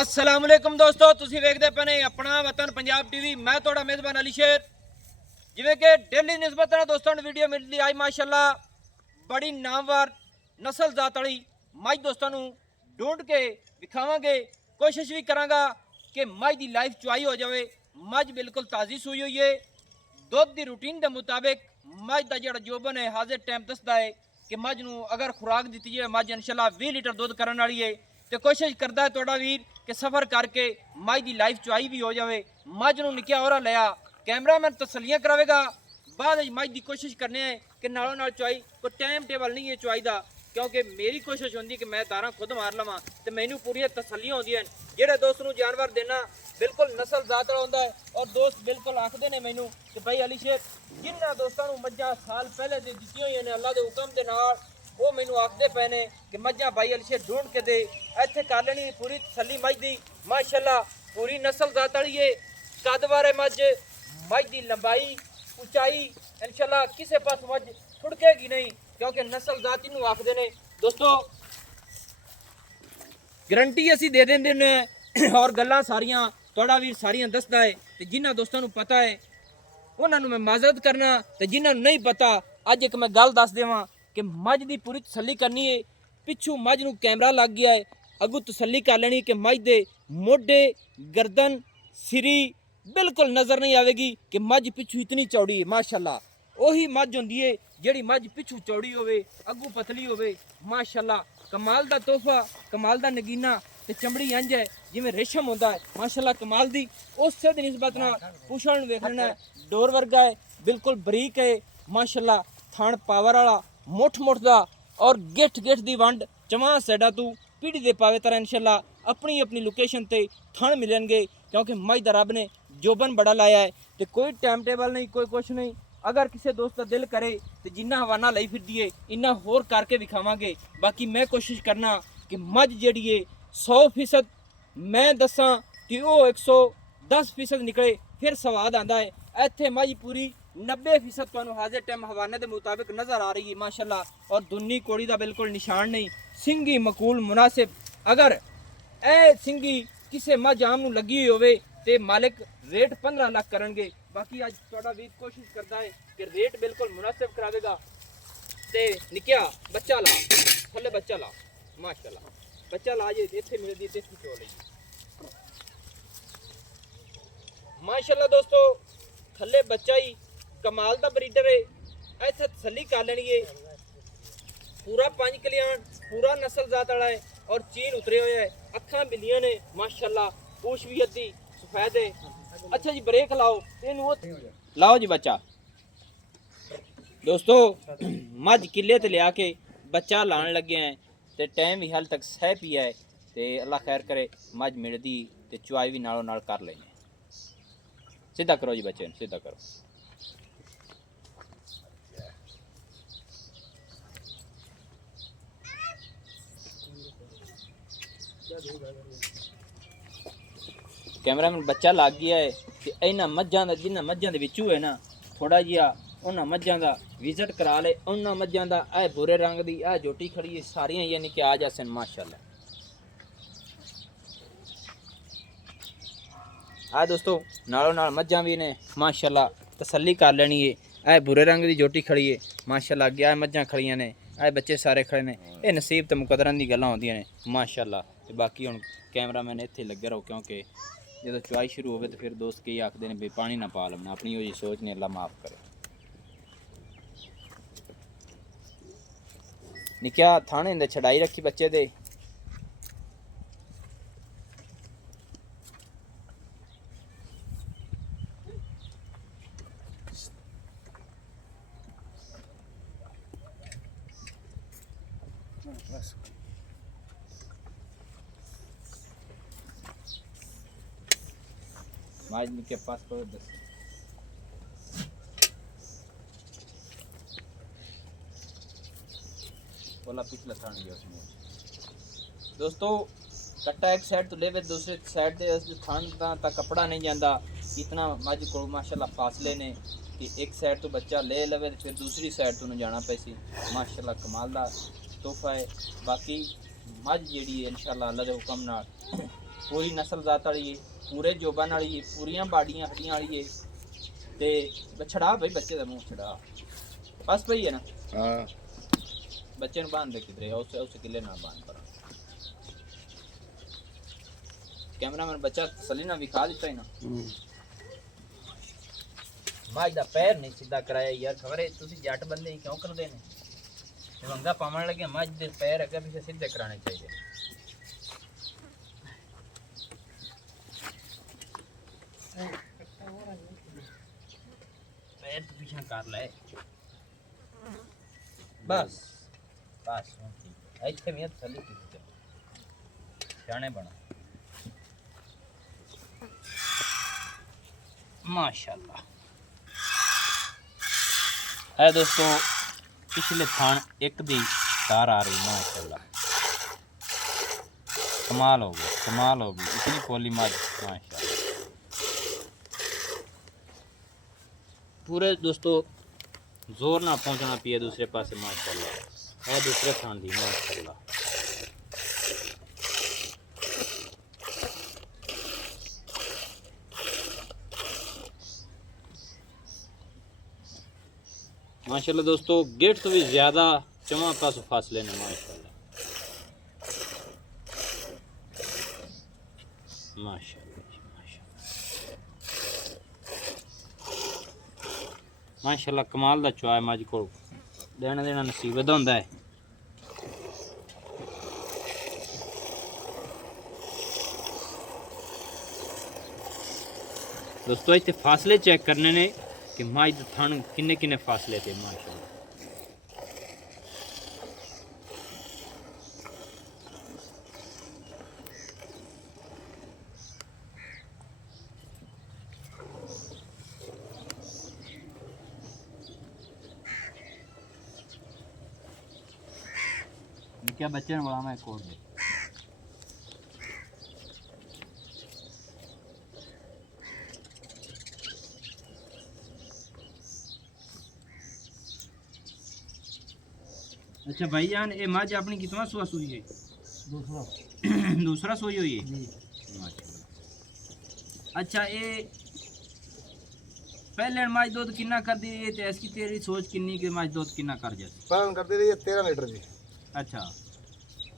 अस्सलाम वालेकुम दोस्तों, तुसीं वेखदे पे ने अपना वतन पंजाब टीवी। मैं तुहाडा मेज़बान अली शेर। जिवें कि डेली निस्बत नाल दोस्तों नूं वीडियो मिलदी आई माशाअल्लाह बड़ी नामवर नस्ल जात वाली मझ दोस्तों नूं ढूंढ के विखावांगे। कोशिश भी करांगा कि मझ दी लाइफ चुआई हो जाए। मझ बिल्कुल ताज़ी सूई हुई है। दुध की रूटीन के मुताबिक मझ का जो जोबन है हाजिर टाइम दसदा है कि मझ नूं अगर खुराक दी जाए मझ इंशाल्लाह 20 लीटर दुध करने वाली है। तो कोशिश करता है थोड़ा वीर कि सफ़र करके मझ की लाइफ चुआई भी हो जाए। मझ नूं निक्किया होरा लिया कैमरामैन तसलियां करावेगा। बाद मझ की कोशिश करने हैं कि नालों नाल चुआई कोई टाइम टेबल नहीं है चुआई का, क्योंकि मेरी कोशिश होंगी कि मैं तारा खुद मार लवां तो मैनू पूरी तसलियां होंदियां जेड़े दोस्त नूं जानवर देना बिल्कुल नस्ल जात वाला होंदा है। और दोस्त बिल्कुल आखदे ने मैनू कि भाई अली शेर जिन्हां दोस्तां नूं मझां साल पहले दे दित्तियां होईयां ने अल्लाह दे हुक्म दे नाल वो मैनू आखदे पे ने कि मझां भाई अली शेर ढूंढ के दे इत्थे कर लेनी पूरी तसली मझ दी। माशाअल्लाह पूरी नस्ल जात वाली है। कद बारे मझ दी लंबाई उचाई इंशाल्लाह किसी पास मझ छुड़केगी नहीं, क्योंकि नस्ल जाति नूं आखदे ने दोस्तों। गारंटी असी दे देंदे ने और गल्लां सारियां तुहाडा वीर सारियां दसदा है। ते जिन्हां दोस्तां नूं पता है उन्हां नूं मैं माजरत करना, ते जिन्हां नूं नहीं पता अज एक मैं गल दस देवां कि मझ दी पूरी तसल्ली करनी है। पिछू मझ नूं कैमरा लग गया है, अगू तसल्ली कर लेनी कि मझ दे मोढे गर्दन सिरी बिल्कुल नज़र नहीं आएगी कि मझ पिछू इतनी चौड़ी है। माशाअल्लाह ओही मझ होंदी है जेड़ी मझ पिछू चौड़ी होवे अगू पतली होवे। माशाअल्लाह कमाल दा तोहफा कमाल दा नगीना ते चमड़ी इंज है जिवें रेशम होंदा है। माशाअल्लाह कमाल दी उस दी निस्बत नाल पुछण वेखना डोर वर्गा है, बिल्कुल बरीक है। माशाअल्लाह थान पावर वाला मुठ मुठ दा और गिठ गिठ दी वंड चवां साइडां तू पीढ़ी दे पावे तरह इंशाअल्लाह अपनी अपनी लोकेशन ते थण मिलणगे, क्योंकि मझ दा रब ने जोबन बड़ा लाया है। तो कोई टाइम टेबल नहीं कोई कुछ नहीं। अगर किसी दोस्त का दिल करे तो जिन्ना हवाना लई फिर दिए इन्ना होर करके विखावांगे। बाकी मैं कोशिश करना कि मझ जिहड़ी है 100% मैं दसा कि वो 110% निकले फिर स्वाद आता है। इत्थे मझ पूरी 90% तुहानूं हाजिर टाइम हवाने के मुताबिक नज़र आ रही है। माशाअल्लाह और दुन्नी कोड़ी का बिल्कुल निशान नहीं, सिंगी मकूल मुनासिब। अगर ए सिंगी किसी मझ आम नूं लगी हुई होवे ते मालिक रेट 15 लाख करनगे। बाकी अज तुहाडा वीर कोशिश करता है कि रेट बिल्कुल मुनासिब करावेगा। ते निक्किया बच्चा ला थल्ले बच्चा ला माशाअल्लाह बच्चा ला जे इत्थे मिलदी देसी चोल है। माशाअल्लाह दोस्तों थल्ले बच्चा ही कमाल दा ब्रीडर है। इत्थे तसल्ली कर लेनी है। पूरा 5 कल्याण पूरा नस्ल जात वाला है और चीन उतरे हुए है। अखां बिलियां ने माशाअल्लाह पूछ भी अद्धी सफेद है। अच्छा जी ब्रेक लाओ लाओ जी बच्चा। दोस्तों मझ किले ते लिया के बच्चा लान लगे हैं ते टाइम भी हाल तक सह पिया है। ते अल्लाह खैर करे मझ मिलदी ते चुआई भी नालों नाल कर लेने। सीधा करो जी बच्चे सीधा करो। कैमरामैन बच्चा लग गया है कि इन्हां मझां दा जिन्हां मझां दे विचू है ना थोड़ा जिहा उन्हां मझां दा विजिट करा ले। उन्हां मझां दा ए भूरे रंग दी ए जोटी खड़ी है सारियां यानी कि आ जासन माशाअल्लाह। आ दोस्तों नालों नाल मझां भी ने माशाअल्लाह तसल्ली कर लेनी है। ए भूरे रंग दी जोटी खड़ी है माशाअल्लाह। गया मझां खड़ियां ने ए बच्चे सारे खड़े ने। ये नसीब ते मुकदरां दी गल्लां होंदियां ने माशाअल्लाह। ते बाकी हुण कैमरामैन इत्थे लगे रहो, क्योंकि जो चुआई शुरू हो तो फिर दोस्त कई आखते हैं भी पानी ना पा लवना। अपनी वो सोच ने अल्लाह माफ़ करे। निक्या थाने अंदर छड़ाई रखी बच्चे दे। माज के पास को दस बोला पिछला थान गया उसमें। दोस्तों कट्टा एक साइड तो ले दूसरे साइड दे थान ता कपड़ा नहीं जाता। इतना मझ को माशाल्लाह फासले ने कि एक साइड तो बच्चा ले लवे फिर दूसरी साइड तो जाना पैसी। माशाल्लाह कमाल दा तोहफा है। बाकी मझ जी इंशाल्लाह अल्लाह के हुक्म नाल पूरी नस्ल जात वाली है, पूरे जोबन वाली है, पूरियां बाड़ियां हड्डियां वाली है। ते छड़ा भाई बच्चे का मुंह छड़ा बस पई है ना। हाँ बच्चे ने बांध दे किधरे उस किले ना बांध पर कैमरामैन बच्चा तसली ना विखा दिता है ना। माज दा पैर नहीं सीधा कराया यार, खबर है तुसी जट बंदे क्यों करदे ने रंगा पावन लगे। मज दे पैर अगे पीछे सीधे कराने चाहिए। पैर तो पीछे कर ले बस बस इतने में थली की जाने बना माशाल्लाह है दोस्तों। पिछले थान एक दी तार आ रही माशाल्लाह, कमाल हो गई इतनी पोली मज माशाल्लाह। पूरे दोस्तों जोर ना पहुंचना पिए दूसरे पासे माशाल्लाह है दूसरे थान दी माशाल्लाह। माशाल्लाह दोस्तों गेट तो भी ज़्यादा चमा पास फासले ने माशाल्लाह माशाल्लाह कमाल दा चुआ है। मज को देना देना नसीबत होंदा है। दोस्तों इतने फासले चेक करने ने कि मज दे थन किन्ने किन्ने फासले थे माशाल्लाह। क्या बच्चे ने बोला मैं कोड दे अच्छा भाईजान ये मज अपनी कितना सुआ सुई है? दूसरा सोई हुई है। अच्छा ये पहले मज दूध कितना कर दी है ते इसकी तेरी सोच किन्नी कि मज दूध कितना कर जाए? पहले कर दी रही है 13 लीटर जी। अच्छा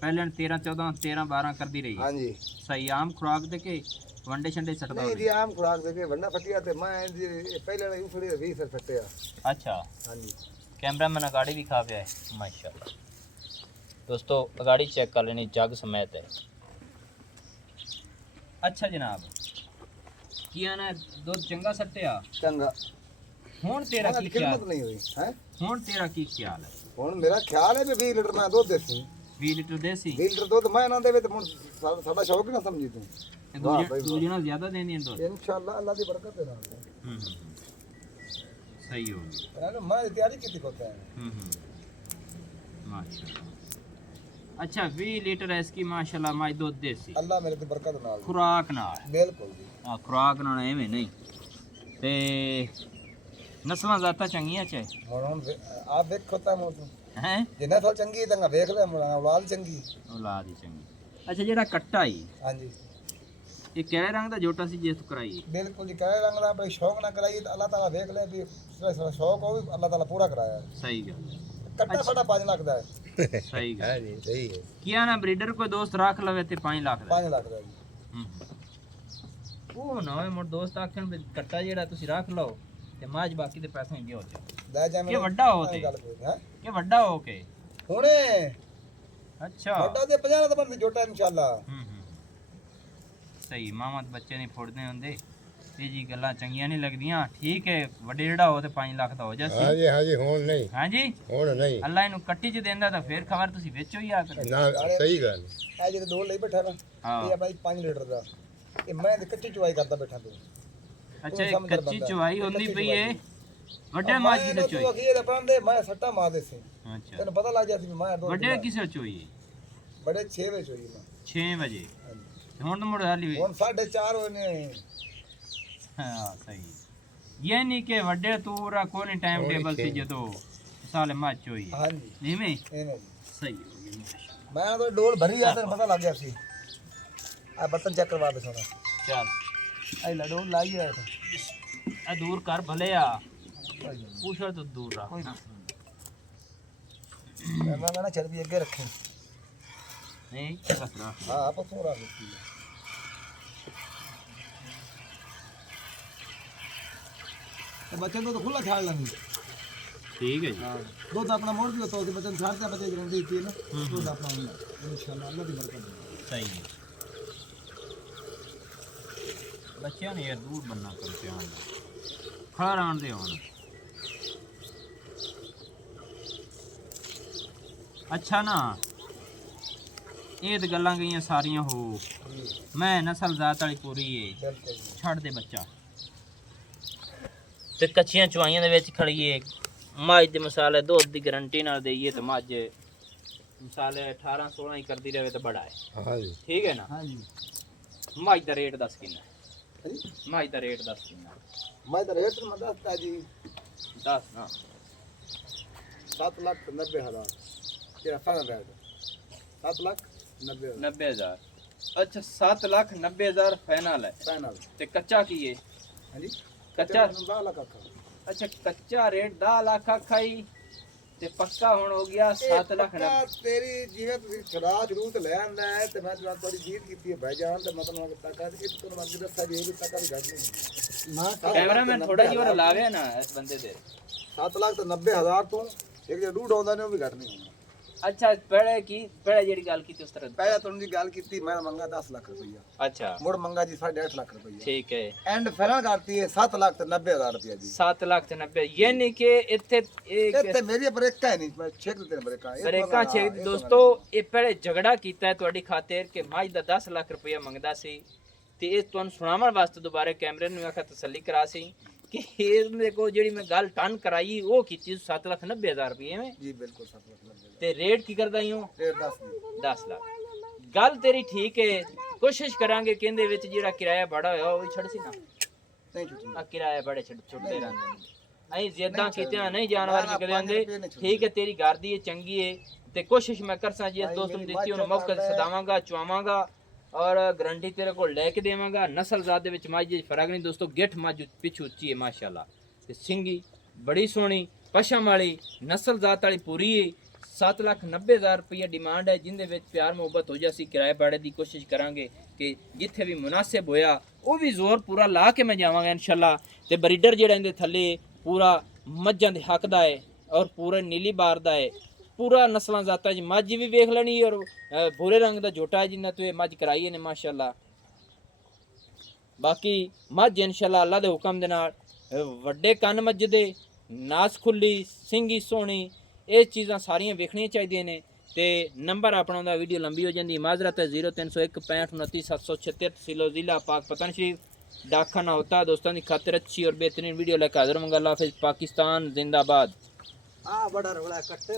पहले 13 14 13 12 कर दी रही है। हाँ जी सही आम खुराक दे के वंडे शंडे सटदा नहीं जी आम खुराक दे के वंडा फटिया ते मैं जी पहले वाली उफड़ी 20 सर फटिया। अच्छा हाँ जी कैमरामैन अगाड़ी भी खा पाया है माशाल्लाह। दोस्तों अगाड़ी चेक कर लेनी जग समेत है। अच्छा जनाब किया ना दूध चंगा सट्टिया चंगा हुन तेरा की ख्याल नहीं हुई है? हुन तेरा की ख्याल है? हुन मेरा ख्याल है कि 20 लीटर मैं दूध देसी 20 लीटर देसी 20 लीटर दूध मैं ना देवे तो मुड़ साडा शौक ना समझी तू दूजी ना ज्यादा देनी है दूध इंशाल्लाह अल्लाह दी बरकत है ना। सही हो गया ना मैं तैयारी की होता है। माशाल्लाह। अच्छा 20 लीटर इसकी माशाल्लाह माई दूध देसी अल्लाह मेरे दी बरकत नाल खुराक नाल बिल्कुल जी। हां खुराक नाल एवें नहीं ते नस्लां ज़ाता चंगियां चे हुन आप देखो ता मौसम हैं जे नस्ल चंगी तंगा देख ले औलाद चंगी औलाद ही चंगी। अच्छा जेड़ा कट्टा ही हां जी ये केड़े रंग दा जोटा सी जिस कराई? बिल्कुल जी काले रंग दा अपने शौक ना कराई तो अल्लाह ताला देख ले भी शौक हो अल्लाह ताला पूरा कराया। सही गल कट्टा साडा 5 लाख दा है। सही गल जी सही है। किया ना ब्रीडर कोई दोस्त रख लवे ते 5 लाख दा 5 लाख दा जी। ओ ना होए मोर दोस्त आखन भी कट्टा जेड़ा तुसी रख लो ते माज बाकी दे पैसे दियो चे दा जा के वड्डा हो ते हैं के वड्डा हो के हुने अच्छा वड्डा दे 50 दा बंद जोटा इंशाल्लाह। सही मामा ते बच्चे नहीं फोड़दे हुंदे ये जी गल्लां चंगियां नहीं लगदियां। ठीक है वड्डे जेड़ा हो ते 5 लाख दा हो जासी। हां जी हुन नहीं हां जी हुन नहीं अल्लाह इनु कट्टी च देंदा तां फिर खबर तुसी बेचो ही आ कर ना सही गल ए जे दो ले बैठा ना हां ये भाई 5 लीटर दा ये मैं ते कच्ची चुवाई करदा बैठा तू। अच्छा एक कच्ची चुवाई होंदी पई है वड्डे माज दी चोई तू अखीर अपने मैं सट्टा मार देसी अच्छा तेन पता लग जासी मैं दो वड्डे किसे चोई बड़े 6 बजे चोई मैं 6 बजे हुन तो मुड़ हाली हुन 4:30 होने। हां सही ये नहीं के वड्डे तूरा कोई टाइम टेबल से जदो साले माज चोई हां जी नहीं में सही सही हो गया माशाल्लाह। मैं तो डोल भरी आ तेन पता लग गया सी आ बर्तन चेक करवा दे सोना चल आई लडो लाई है तो ए दूर कर भले आ पूछो तो दूर रहा कोई मैं ना चल भी आगे रखे नहीं रख रहा हां आप तो रख तो बच्चे तो खुला छाड़ लेंगे ठीक है जी हां दूध अपना मोड़ दियो तो बच्चे छाड़ते बच्चे गारंटी थी ना दूध अपना इंशाल्लाह अल्लाह दी बरकत सही है बच्चियां ने यार दूर बनना कर ध्यान खड़ा रहन दे हुन अच्छा ना ये तो गल्लां गईयां सारियां हो मैं नस्ल जात वाली पूरी है बिल्कुल छड़ दे बच्चा ते कच्चियां चुआइयां दे विच खड़ीए मझ दे मसाले दुध दी गारंटी नाल देइए ते मझ मसाले 18 16 ही करदी रहे तो बड़ा है हां जी ठीक है ना हां जी मझ दा रेट दस किन्ना हां जी मझ दा रेट दस किन्ना मैं तो रेट में दसता जी दस ना 7,90,000 तेरा फाइनल रेट 7,90,000 90,000 अच्छा 7,90,000 फाइनल है फाइनल ते कच्चा की है हां जी कच्चा 10 लाख का अच्छा कच्चा रेट 10 लाख खाई ते पक्का हुन हो गया 7 लाख तेरी जीवन ਤੁਸੀਂ ਛੜਾ ਜ਼ਰੂਰ ਤੇ ਲੈ ਆਂਦਾ ਹੈ ਤੇ ਮੈਂ ਤੁਹਾਨੂੰ ਤੁਹਾਡੀ ਜੀਤ ਕੀਤੀ ਹੈ ਭਾਈਜਾਨ ਤੇ ਮਤਲਬ ਕਿ ਤੱਕ ਇਸ ਤੋਂ ਮੈਂ ਅੱਗੇ ਦੱਸਿਆ ਜੀ ਇਹ ਤੱਕ ਵੀ ਘੱਟ ਨਹੀਂ ਨਾ कैमरामैन थोड़ा जिहा और लावे ना इस बंदे दे 7,90,000 ਤੋਂ ਇੱਕ ਜੇ ਡੂਡ ਆਉਂਦਾ ਨੇ ਉਹ ਵੀ ਘੱਟ ਨਹੀਂ ਹੋਣਾ अच्छा पहले जेडी गल की उस तरह ਪਹਿਲਾਂ ਤੁਹਾਨੂੰ ਦੀ ਗੱਲ ਕੀਤੀ ਮੈਂ ਮੰਗਾ 10 ਲੱਖ ਰੁਪਈਆ अच्छा ਮੁੜ ਮੰਗਾ ਜੀ 8.5 ਲੱਖ ਰੁਪਈਆ ठीक है ਐਂਡ ਫਾਈਨਲ ਕਰਤੀ ਹੈ 7,90,000 ਰੁਪਈਆ ਜੀ 7 लाख ते 90 यानी कि इत्थे ਇਹ ਤੇ ਮੇਰੀ ਬ੍ਰੇਕਾਂ ਨਹੀਂ ਮੈਂ ਛੇਕ ਦਿੱਤੇ ਨੇ ਬ੍ਰੇਕਾਂ ਬ੍ਰੇਕਾਂ ਛੇਕ ਦੋਸਤੋ ਇਹ ਪਹਿਲੇ ਝਗੜਾ ਕੀਤਾ ਹੈ ਤੁਹਾਡੀ ਖਾਤਰ ਕਿ ਮੱਝ ਦਾ 10 ਲੱਖ ਰੁਪਇਆ ਮੰਗਦਾ ਸੀ ਤੇ ਇਹ ਤੁਹਾਨੂੰ ਸੁਣਾਉਣ ਵਾਸਤੇ ਦੁਬਾਰਾ ਕੈਮਰੇ ਨੂੰ ਆਖਿਆ ਤਸੱਲੀ ਕਰਾ ਸੀ ਕਿ ਇਹ ਦੇਖੋ ਜਿਹੜੀ ਮੈਂ ਗੱਲ ਟਨ ਕਰਾਈ ਉਹ ਕੀਤੀ 7,90,000 ਰੁਪਏ ਐਵੇਂ ਜੀ ਬਿਲਕੁਲ 7,90,000 ਤੇ ਰੇਟ ਕੀ ਕਰਦਾ ਹੀ ਹੂੰ ਇਹ 10 10 ਲੱਖ ਗੱਲ ਤੇਰੀ ਠੀਕ ਹੈ ਕੋਸ਼ਿਸ਼ ਕਰਾਂਗੇ ਕਿ ਇਹਦੇ ਵਿੱਚ ਜਿਹੜਾ ਕਿਰਾਇਆ ਬੜਾ ਹੋਇਆ ਉਹ ਵੀ ਛੱਡ ਸੀ ਨਾ ਨਹੀਂ ਛੁੱਟੀ ਆ ਕਿਰਾਇਆ ਬੜੇ ਛੁੱਟਦੇ ਰਹਿੰਦੇ ਨੇ ਅਸੀਂ ਜ਼ਿਆਦਾ ਕੀਤਿਆਂ ਨਹੀਂ ਜਾਨਵਰ ਨਿਕਦੇ ਆਂਦੇ ਠੀਕ ਹੈ ਤੇਰੀ ਘਰ ਦੀ ਇਹ ਚੰਗੀ ਹੈ ਤੇ ਕੋਸ਼ਿਸ਼ ਮੈਂ ਕਰਸਾਂ ਜੀ ਇਸ ਦੋਸਤ ਨੂੰ ਦਿੱਤੀ ਉਹਨੂੰ ਮੌਕੇ ਤੇ ਸਦਾਵਾਂਗਾ ਚੁਆਵਾਂਗਾ और गारंटी तेरे को लेके देवांगा नस्ल जात दे विच मझ च फर्क नहीं दोस्तों गिठ मझ पिछ उच्ची है माशाल्लाह ते सिंगी बड़ी सोहनी पशम वाली नस्ल जात वाली पूरी है 7,90,000 रुपया डिमांड है जिंदे विच प्यार मोहब्बत हो जासी किराए बाड़े दी कोशिश करांगे कि जिथे भी मुनासिब होया वो भी जोर पूरा ला के मैं जावांगा इंशाल्लाह ते ब्रीडर जेड़ा इहदे थल्ले पूरा मझां दे हक दा है और पूरा नीली बार दा है पूरा नस्लों जाता जी मझ भी वेख लेनी और भूरे रंग का झोटा है जिन्ना तो ये मझ कराई ने माशाल्लाह बाकी मझ इंशाल्लाह अल्लाह दे हुक्म दे नाल वड्डे कन मझ दे नास खुली सिंगी सोहनी ये चीज़ां सारियां वेखणियां चाहिए ने ते नंबर अपना दा वीडियो लंबी हो जाती माजरत है 0301 65 29 776 सिलो जिला पाक पतन शरीफ डाकखाना होता दोस्तों की खातिर अच्छी और बेहतरीन वीडियो लेकर हाजिर होंगे। अल्लाह हाफिज़ पाकिस्तान जिंदाबाद। बड़ा रौला कट्टे